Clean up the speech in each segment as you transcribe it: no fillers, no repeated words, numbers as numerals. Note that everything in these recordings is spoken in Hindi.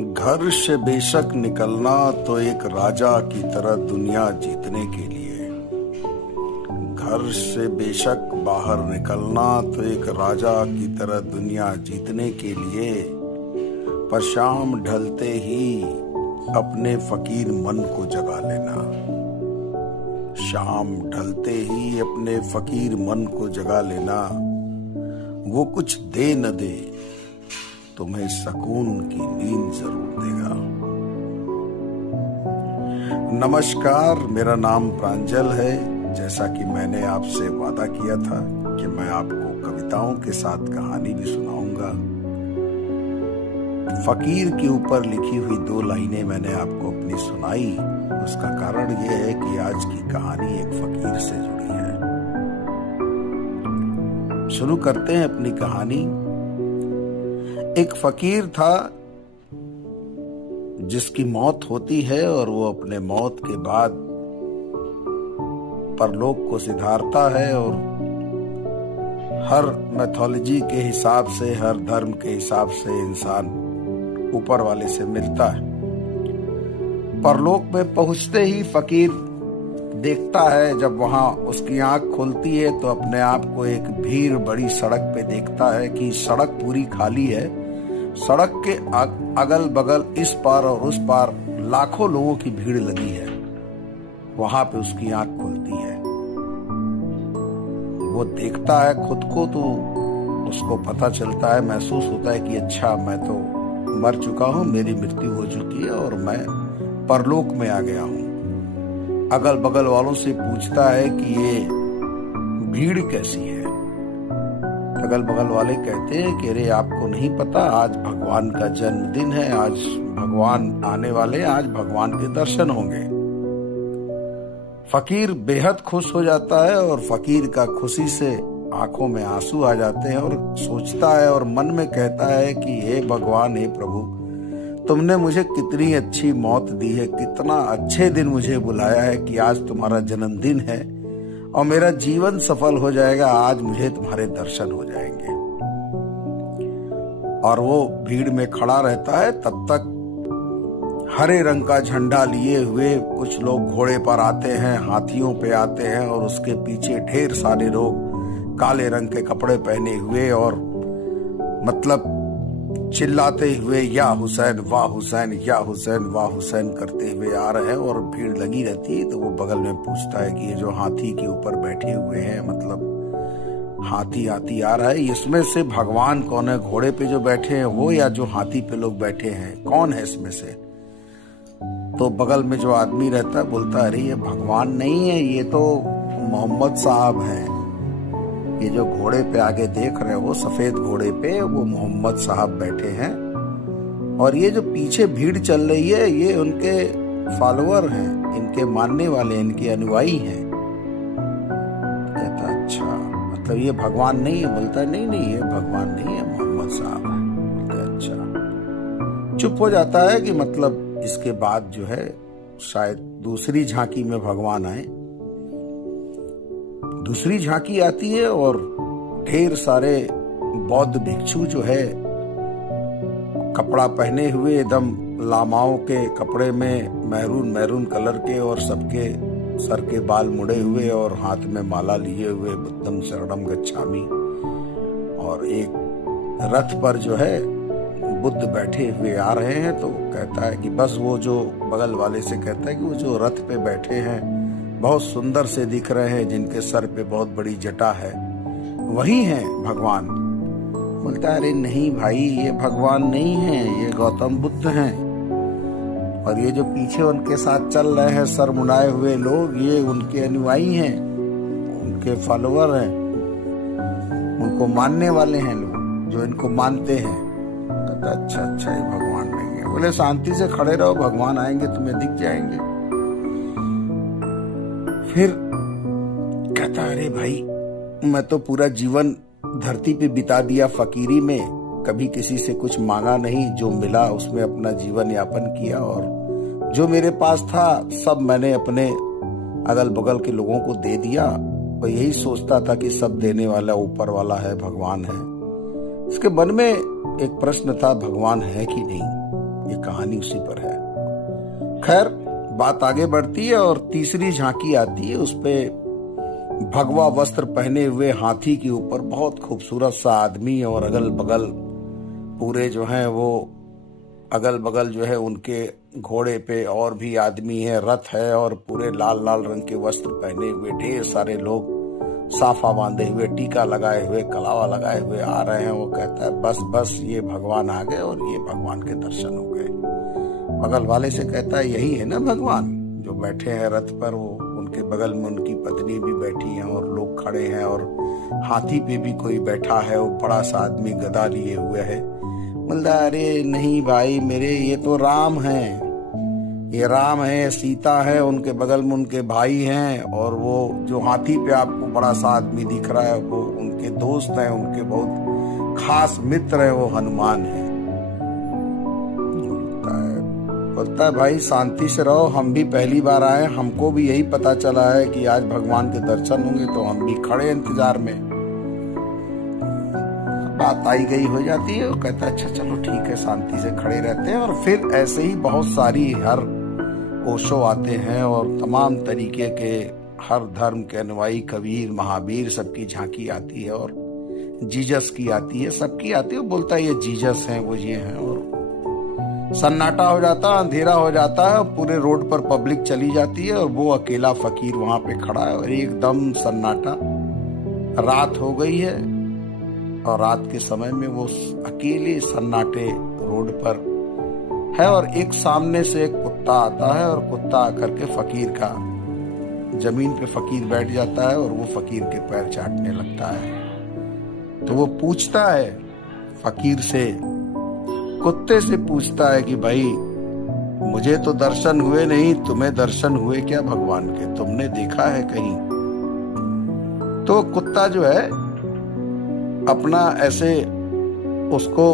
घर से बेशक निकलना तो एक राजा की तरह दुनिया जीतने के लिए। घर से बेशक बाहर निकलना तो एक राजा की तरह दुनिया जीतने के लिए, पर शाम ढलते ही अपने फकीर मन को जगा लेना। शाम ढलते ही अपने फकीर मन को जगा लेना। वो कुछ दे न दे, तुम्हें सुकून की नींद जरूर देगा। नमस्कार, मेरा नाम प्रांजल है। जैसा कि मैंने आपसे वादा किया था कि मैं आपको कविताओं के साथ कहानी भी सुनाऊंगा। फकीर के ऊपर लिखी हुई 2 लाइनें मैंने आपको अपनी सुनाई। उसका कारण यह है कि आज की कहानी एक फकीर से जुड़ी है। शुरू करते हैं अपनी कहानी। एक फकीर था जिसकी मौत होती है और वो अपने मौत के बाद परलोक को सिधारता है, और हर मैथोलॉजी के हिसाब से, हर धर्म के हिसाब से इंसान ऊपर वाले से मिलता है। परलोक में पहुंचते ही फकीर देखता है, जब वहां उसकी आंख खुलती है तो अपने आप को एक भीड़ बड़ी सड़क पे देखता है कि सड़क पूरी खाली है। सड़क के अगल बगल इस पार और उस पार लाखों लोगों की भीड़ लगी है। वहां पे उसकी आंख खुलती है। वो देखता है खुद को, तो उसको पता चलता है, महसूस होता है कि अच्छा, मैं तो मर चुका हूं, मेरी मृत्यु हो चुकी है और मैं परलोक में आ गया हूं। अगल बगल वालों से पूछता है कि ये भीड़ कैसी है। अगल बगल वाले कहते हैं कि अरे, आपको नहीं पता, आज भगवान का जन्मदिन है, आज भगवान आने वाले हैं, आज भगवान के दर्शन होंगे। फकीर बेहद खुश हो जाता है और फकीर का खुशी से आंखों में आंसू आ जाते हैं, और सोचता है और मन में कहता है कि हे भगवान, हे प्रभु, तुमने मुझे कितनी अच्छी मौत दी है, कितना अच्छे दिन मुझे बुलाया है कि आज तुम्हारा जन्मदिन है और मेरा जीवन सफल हो जाएगा, आज मुझे तुम्हारे दर्शन हो जाएंगे। और वो भीड़ में खड़ा रहता है। तब तक हरे रंग का झंडा लिए हुए कुछ लोग घोड़े पर आते हैं, हाथियों पे आते हैं, और उसके पीछे ढेर सारे लोग काले रंग के कपड़े पहने हुए और मतलब चिल्लाते हुए या हुसैन वाह हुसैन, या हुसैन वाह हुसैन करते हुए आ रहे हैं, और भीड़ लगी रहती है। तो वो बगल में पूछता है कि ये जो हाथी के ऊपर बैठे हुए हैं, मतलब हाथी आ रहा है, इसमें से भगवान कौन है? घोड़े पे जो बैठे हैं वो, या जो हाथी पे लोग बैठे हैं, कौन है इसमें से? तो बगल में जो आदमी रहता है बोलता है, अरे ये भगवान नहीं है, ये तो मोहम्मद साहब हैं। ये जो घोड़े पे आगे देख रहे हो, सफेद घोड़े पे, वो मोहम्मद साहब बैठे हैं, और ये जो पीछे भीड़ चल रही है, ये उनके फॉलोअर हैं, इनके मानने वाले, इनके अनुयायी हैं। कहता अच्छा, मतलब ये भगवान नहीं है? बोलता है नहीं, ये भगवान नहीं है, मोहम्मद साहब है। बोलता अच्छा। चुप हो जाता है कि मतलब इसके बाद जो है शायद दूसरी झांकी में भगवान आए। दूसरी झांकी आती है और ढेर सारे बौद्ध भिक्षु जो है, कपड़ा पहने हुए, एकदम लामाओं के कपड़े में, मैरून कलर के, और सबके सर के बाल मुड़े हुए और हाथ में माला लिए हुए, बुद्धम शरणम गच्छामि। और एक रथ पर जो है बुद्ध बैठे हुए आ रहे हैं। तो कहता है कि बस वो जो बगल वाले से कहता है कि वो जो रथ पे बैठे हैं बहुत सुंदर से दिख रहे हैं, जिनके सर पे बहुत बड़ी जटा है, वही हैं भगवान। बोलता है अरे नहीं भाई, ये भगवान नहीं है, ये गौतम बुद्ध हैं, और ये जो पीछे उनके साथ चल रहे हैं सर मुड़ाए हुए लोग, ये उनके अनुयायी हैं, उनके फॉलोअर हैं, उनको मानने वाले हैं लोग, जो इनको मानते हैं। कहता अच्छा, ये भगवान नहीं है। बोले शांति से खड़े रहो, भगवान आएंगे तुम्हें दिख जाएंगे। फिर कहता अरे भाई, मैं तो पूरा जीवन धरती पे बिता दिया फकीरी में, कभी किसी से कुछ मांगा नहीं, जो मिला उसमें अपना जीवन यापन किया, और जो मेरे पास था सब मैंने अपने अगल बगल के लोगों को दे दिया, और यही सोचता था कि सब देने वाला ऊपर वाला है, भगवान है। इसके मन में एक प्रश्न था, भगवान है कि नहीं? ये कहानी उसी पर है। खैर, बात आगे बढ़ती है और तीसरी झांकी आती है। उस पे भगवा वस्त्र पहने हुए हाथी के ऊपर बहुत खूबसूरत सा आदमी और अगल बगल पूरे जो हैं वो अगल बगल जो है उनके घोड़े पे और भी आदमी है, रथ है और पूरे लाल लाल रंग के वस्त्र पहने हुए ढेर सारे लोग साफा बांधे हुए, टीका लगाए हुए, कलावा लगाए हुए आ रहे हैं। वो कहता है बस बस ये भगवान आ गए और ये भगवान के दर्शन हो गए। बगल वाले से कहता है यही है ना भगवान जो बैठे हैं रथ पर? वो उनके बगल में उनकी पत्नी भी बैठी है और लोग खड़े हैं और हाथी पे भी कोई बैठा है, वो बड़ा सा आदमी गदा लिए हुए है। बोलता अरे नहीं भाई मेरे, ये तो राम हैं, ये राम है, सीता है, उनके बगल में उनके भाई हैं और वो जो हाथी पे आपको बड़ा सा आदमी दिख रहा है वो उनके दोस्त हैं, उनके बहुत खास मित्र हैं, वो हनुमान है। बोलता है भाई शांति से रहो, हम भी पहली बार आए, हमको भी यही पता चला है कि आज भगवान के दर्शन होंगे तो हम भी खड़े इंतजार में। बात आई गई हो जाती है। वो कहता है अच्छा चलो ठीक है, शांति से खड़े रहते हैं। और फिर ऐसे ही बहुत सारी हर ओशो आते हैं और तमाम तरीके के हर धर्म के अनुयायी, कबीर, महावीर, सबकी झांकी आती है और जीसस की आती है, सबकी आती है। वो बोलता है ये जीसस हैं, वो ये हैं। और सन्नाटा हो जाता, अंधेरा हो जाता है, पूरे रोड पर पब्लिक चली जाती है और वो अकेला फकीर वहां पे खड़ा है और एकदम सन्नाटा। रात हो गई है और रात के समय में वो अकेले सन्नाटे रोड पर है और एक सामने से एक कुत्ता आता है और कुत्ता आकर के फकीर का जमीन पे फकीर बैठ जाता है और वो फकीर के पैर चाटने लगता है। तो वो पूछता है फकीर से, कुत्ते से पूछता है कि भाई मुझे तो दर्शन हुए नहीं, तुम्हें दर्शन हुए क्या भगवान के? तुमने देखा है कहीं? तो कुत्ता जो है अपना ऐसे उसको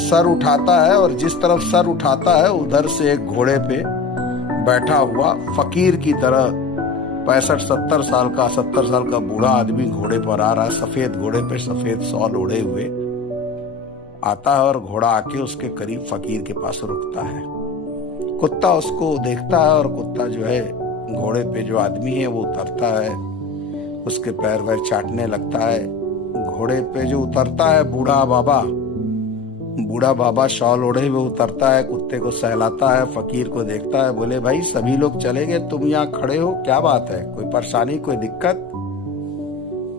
सर उठाता है और जिस तरफ सर उठाता है उधर से एक घोड़े पे बैठा हुआ फकीर की तरह 65-70 साल का 70 साल का बूढ़ा आदमी घोड़े पर आ रहा है। सफेद घोड़े पे सफेद शॉल ओढ़े हुए आता है और घोड़ा आके उसके करीब फकीर के पास रुकता है। कुत्ता उसको देखता है और कुत्ता जो है घोड़े पे जो आदमी है वो उतरता है, उसके पैर वैर चाटने लगता है। घोड़े पे जो उतरता है बूढ़ा बाबा शॉल ओढ़े हुए उतरता है, कुत्ते को सहलाता है, फकीर को देखता है, बोले भाई सभी लोग चले गए, तुम यहाँ खड़े हो, क्या बात है? कोई परेशानी, कोई दिक्कत?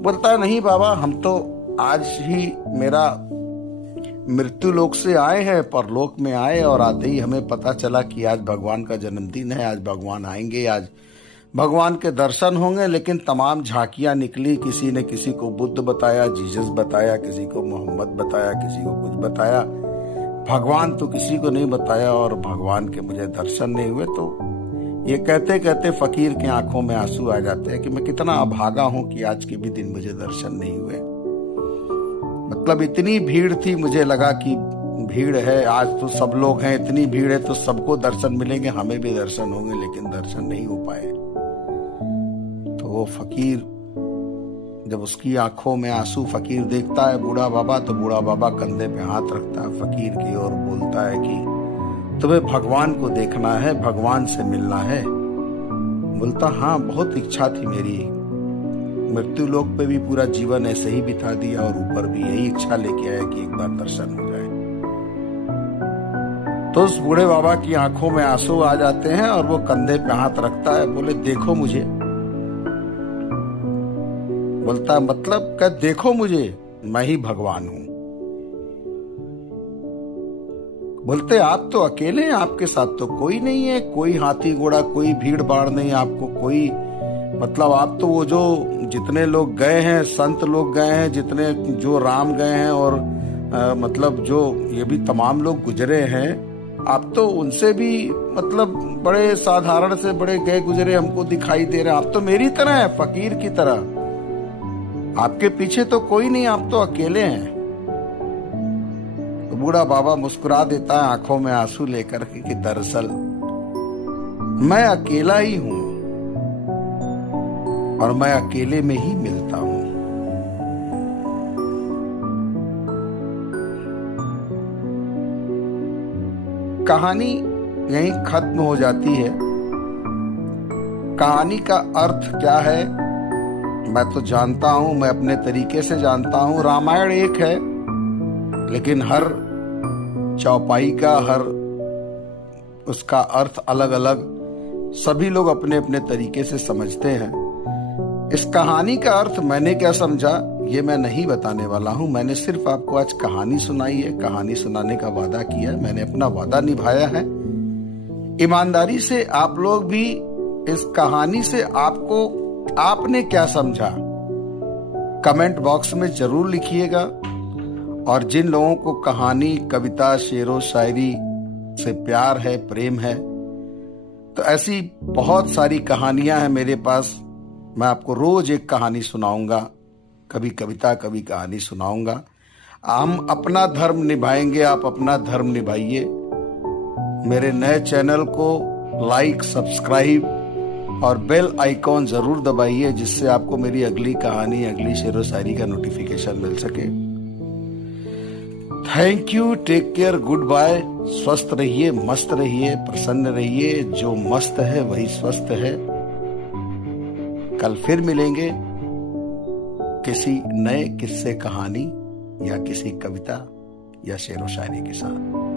बोलता है नहीं बाबा, हम तो आज ही मेरा मृत्यु लोक से आए हैं, परलोक में आए और आते ही हमें पता चला कि आज भगवान का जन्मदिन है, आज भगवान आएंगे, आज भगवान के दर्शन होंगे। लेकिन तमाम झांकियां निकली, किसी ने किसी को बुद्ध बताया, जीसस बताया, किसी को मोहम्मद बताया, किसी को कुछ बताया, भगवान तो किसी को नहीं बताया और भगवान के मुझे दर्शन नहीं हुए। तो ये कहते कहते फकीर के आंखों में आंसू आ जाते हैं कि मैं कितना अभागा हूं कि आज के भी दिन मुझे दर्शन नहीं हुए। मतलब इतनी भीड़ थी, मुझे लगा कि भीड़ है, आज तो सब लोग हैं, इतनी भीड़ है तो सबको दर्शन मिलेंगे, हमें भी दर्शन होंगे, लेकिन दर्शन नहीं हो पाए। तो वो फकीर जब उसकी आंखों में आंसू फकीर देखता है बूढ़ा बाबा, तो बूढ़ा बाबा कंधे पे हाथ रखता है फकीर की और बोलता है कि तुम्हें भगवान को देखना है, भगवान से मिलना है। बोलता हाँ, बहुत इच्छा थी मेरी, मृत्यु लोक पे भी पूरा जीवन ऐसे ही बिता दिया और ऊपर भी यही इच्छा लेके आया कि एक बार दर्शन हो जाए। तो उस बूढ़े बाबा की आंखों में आंसू आ जाते हैं और वो कंधे पे हाथ रखता है, बोले देखो मुझे। बोलता है मतलब क्या? देखो मुझे, मैं ही भगवान हूं। बोलते आप तो अकेले हैं, आपके साथ तो कोई नहीं है, कोई हाथी घोड़ा, कोई भीड़ भाड़ नहीं, आपको कोई मतलब आप तो वो जो जितने लोग गए हैं, संत लोग गए हैं, जितने जो राम गए हैं और मतलब जो ये भी तमाम लोग गुजरे हैं, आप तो उनसे भी मतलब बड़े साधारण से बड़े गए गुजरे हमको दिखाई दे रहे हैं। आप तो मेरी तरह है, फकीर की तरह, आपके पीछे तो कोई नहीं, आप तो अकेले हैं। तो बूढ़ा बाबा मुस्कुरा देता है आंखों में आंसू लेकर कि दरअसल मैं अकेला ही हूं और मैं अकेले में ही मिलता हूं। कहानी यहीं खत्म हो जाती है। कहानी का अर्थ क्या है मैं तो जानता हूं, मैं अपने तरीके से जानता हूं। रामायण एक है, लेकिन हर चौपाई का, हर उसका अर्थ अलग अलग, सभी लोग अपने अपने तरीके से समझते हैं। इस कहानी का अर्थ मैंने क्या समझा ये मैं नहीं बताने वाला हूं। मैंने सिर्फ आपको आज कहानी सुनाई है, कहानी सुनाने का वादा किया है, मैंने अपना वादा निभाया है। ईमानदारी से आप लोग भी इस कहानी से आपने क्या समझा कमेंट बॉक्स में जरूर लिखिएगा। और जिन लोगों को कहानी, कविता, शेरो शायरी से प्यार है, प्रेम है, तो ऐसी बहुत सारी कहानियां हैं मेरे पास। मैं आपको रोज एक कहानी सुनाऊंगा, कभी कविता, कभी कहानी सुनाऊंगा। हम अपना धर्म निभाएंगे, आप अपना धर्म निभाइए। मेरे नए चैनल को लाइक, सब्सक्राइब और बेल आइकॉन जरूर दबाइए, जिससे आपको मेरी अगली कहानी, अगली शेरो शायरी का नोटिफिकेशन मिल सके। Thank you, take care, goodbye. स्वस्थ रहिए, मस्त रहिए, प्रसन्न रहिए। जो मस्त है वही स्वस्थ है। कल फिर मिलेंगे किसी नए किस्से, कहानी या किसी कविता या शेरो शायरी के साथ।